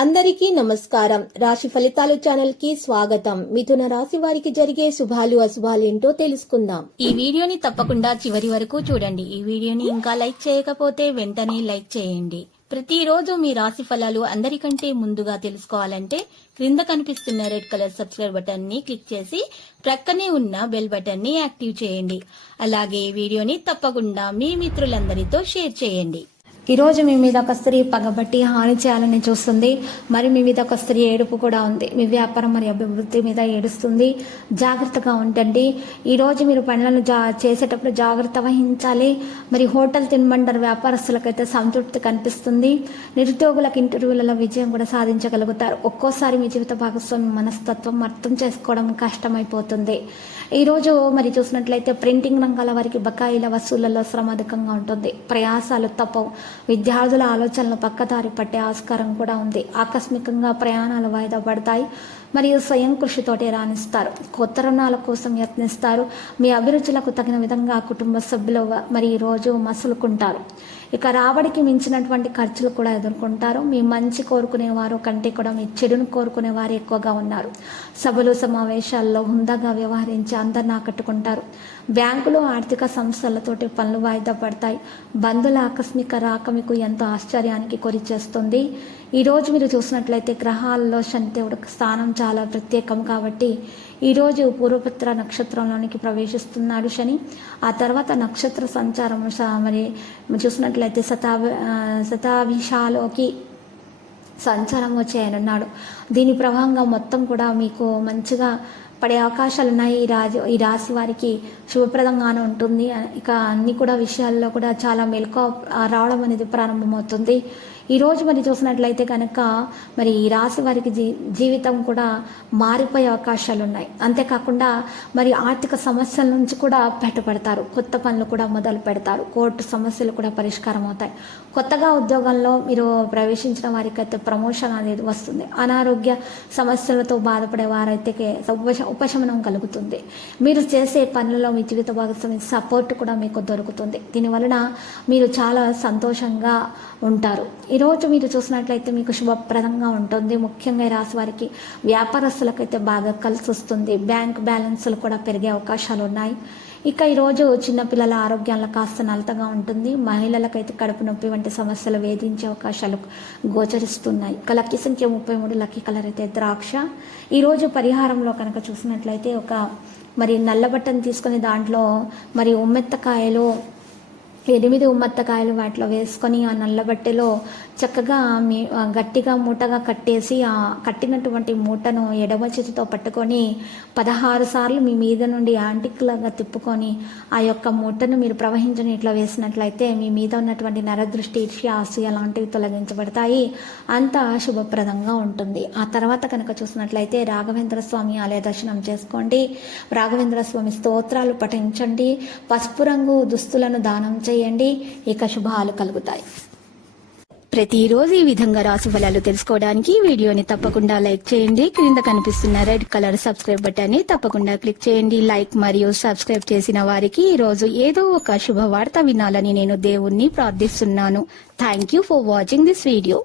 అందరికీ నమస్కారం. రాశి ఫలితాలు ఛానల్ కి స్వాగతం. మిథున రాశి వారికి జరిగే శుభాలు అశుభాలు ఏంటో తెలుసుకుందాం. ఈ వీడియోని తప్పకుండా చివరి వరకు చూడండి. ఈ వీడియోని ఇంకా లైక్ చేయకపోతే వెంటనే లైక్ చేయండి. ప్రతిరోజు మీ రాశి ఫలాలు అందరికంటే ముందుగా తెలుసుకోవాలంటే క్రింద కనిపిస్తున్న రెడ్ కలర్ సబ్స్క్రైబ్ బటన్ ని క్లిక్ చేసి ప్రక్కనే ఉన్న బెల్ బటన్ ని యాక్టివ్ చేయండి. అలాగే ఈ వీడియోని తప్పకుండా మీ మిత్రులందరితో షేర్ చేయండి. ఈరోజు మీ మీద ఒక స్త్రీ పగబట్టి హాని చేయాలని చూస్తుంది. మరి మీ మీద ఒక స్త్రీ ఏడుపు కూడా ఉంది. మీ వ్యాపారం మరియు అభివృద్ధి మీద ఏడుస్తుంది. జాగ్రత్తగా ఉండండి. ఈరోజు మీరు పనులను చేసేటప్పుడు జాగ్రత్త వహించాలి. మరి హోటల్ తిన్మండర్ వ్యాపారస్తులకైతే సంతృప్తి కనిపిస్తుంది. నిరుద్యోగులకు ఇంటర్వ్యూలలో విజయం కూడా సాధించగలుగుతారు. ఒక్కోసారి మీ జీవిత భాగస్వామి మనస్తత్వం అర్థం చేసుకోవడం కష్టమైపోతుంది. ఈరోజు మరి చూసినట్లయితే ప్రింటింగ్ రంగాల వారికి బకాయిల వసూళ్లలో శ్రమ అధికంగా ఉంటుంది. ప్రయాసాలు తప్పవు. విద్యార్థుల ఆలోచనలు పక్కదారి పట్టే ఆస్కారం కూడా ఉంది. ఆకస్మికంగా ప్రయాణాలు వాయిదా పడతాయి మరియు స్వయం కృషితోటి రాణిస్తారు. కొత్త రుణాల కోసం యత్నిస్తారు. మీ అభిరుచులకు తగిన విధంగా కుటుంబ సభ్యులు మరి ఈరోజు మసులుకుంటారు. ఇక రాబడికి మించినటువంటి ఖర్చులు కూడా ఎదుర్కొంటారు. మీ మంచి కోరుకునేవారు కంటే కూడా మీ చెడును కోరుకునేవారు ఎక్కువగా ఉన్నారు. సభలు సమావేశాల్లో హుందాగా వ్యవహరించి అందరిని ఆకట్టుకుంటారు. బ్యాంకులు ఆర్థిక సంస్థలతోటి పనులు వాయిదా పడతాయి. బంధువుల ఆకస్మిక రాక మీకు ఎంతో ఆశ్చర్యానికి కొరి చేస్తుంది. ఈరోజు మీరు చూసినట్లయితే గ్రహాలలో శనిదేవుడు స్థానం చాలా ప్రత్యేకం కాబట్టి ఈరోజు పూర్వపుత్ర నక్షత్రంలోనికి ప్రవేశిస్తున్నాడు శని. ఆ తర్వాత నక్షత్ర సంచారం మరి చూసినట్లయితే శతాభిషాలోకి సంచారం చేయనున్నాడు. దీని ప్రభావంగా మొత్తం కూడా మీకు మంచిగా పడే అవకాశాలు ఉన్నాయి. ఈ రాశి వారికి శుభప్రదంగానే ఉంటుంది. ఇక అన్ని కూడా విషయాల్లో కూడా చాలా మెలకు రావడం అనేది ప్రారంభమవుతుంది. ఈరోజు మరి చూసినట్లయితే కనుక మరి ఈ రాశి వారికి జీవితం కూడా మారిపోయే అవకాశాలు ఉన్నాయి. అంతేకాకుండా మరి ఆర్థిక సమస్యల నుంచి కూడా బయటపడతారు. కొత్త పనులు కూడా మొదలు పెడతారు. కోర్టు సమస్యలు కూడా పరిష్కారం అవుతాయి. కొత్తగా ఉద్యోగంలో మీరు ప్రవేశించిన వారికి అయితే ప్రమోషన్ అనేది వస్తుంది. అనారోగ్య సమస్యలతో బాధపడే వారైతే ఉపశమనం కలుగుతుంది. మీరు చేసే పనులలో మీ జీవిత భాగస్వామి సపోర్ట్ కూడా మీకు దొరుకుతుంది. దీనివలన మీరు చాలా సంతోషంగా ఉంటారు. ఈరోజు మీరు చూసినట్లయితే మీకు శుభప్రదంగా ఉంటుంది. ముఖ్యంగా ఈ రాశి వారికి వ్యాపారస్తులకైతే బాగా కలిసి వస్తుంది. బ్యాంక్ బ్యాలెన్స్లు కూడా పెరిగే అవకాశాలు ఉన్నాయి. ఇక ఈరోజు చిన్నపిల్లల ఆరోగ్యంలో కాస్త నలతగా ఉంటుంది. మహిళలకైతే కడుపు నొప్పి వంటి సమస్యలు వేధించే అవకాశాలు గోచరిస్తున్నాయి. ఇక లక్కీ సంఖ్య 33, లక్కీ కలర్ అయితే ద్రాక్ష. ఈరోజు పరిహారంలో కనుక చూసినట్లయితే ఒక మరి నల్ల బట్టను తీసుకొని దాంట్లో మరి ఉమ్మెత్తకాయలు 8 ఉమ్మత్తకాయలు వాటిలో వేసుకొని ఆ నల్ల బట్టెలో చక్కగా గట్టిగా మూటగా కట్టేసి ఆ కట్టినటువంటి మూటను ఎడమ చేతితో పట్టుకొని 16 సార్లు మీ మీద నుండి యాంటిక్లాగా తిప్పుకొని ఆ యొక్క మూటను మీరు ప్రవహించని ఇట్లా వేసినట్లయితే మీ మీద ఉన్నటువంటి నరదృష్టి, ఈర్ష్య, అసూయ లాంటివి తొలగించబడతాయి. అంతా శుభప్రదంగా ఉంటుంది. ఆ తర్వాత కనుక చూసినట్లయితే రాఘవేంద్ర స్వామి ఆలయ దర్శనం చేసుకోండి. రాఘవేంద్ర స్వామి స్తోత్రాలు పఠించండి. పసుపు రంగు దుస్తులను దానం చేయండి. ఇక శుభాలు కలుగుతాయి. ప్రతిరోజు ఈ విధంగా రాశి ఫలాలు తెలుసుకోవడానికి వీడియోని తప్పకుండా లైక్ చేయండి. క్రింద కనిపిస్తున్న రెడ్ కలర్ సబ్స్క్రైబ్ బటన్ ని తప్పకుండా క్లిక్ చేయండి. లైక్ మరియు సబ్స్క్రైబ్ చేసిన వారికి ఈ రోజు ఏదో ఒక శుభవార్త వినాలని నేను దేవుణ్ణి ప్రార్థిస్తున్నాను. Thank you for watching this video.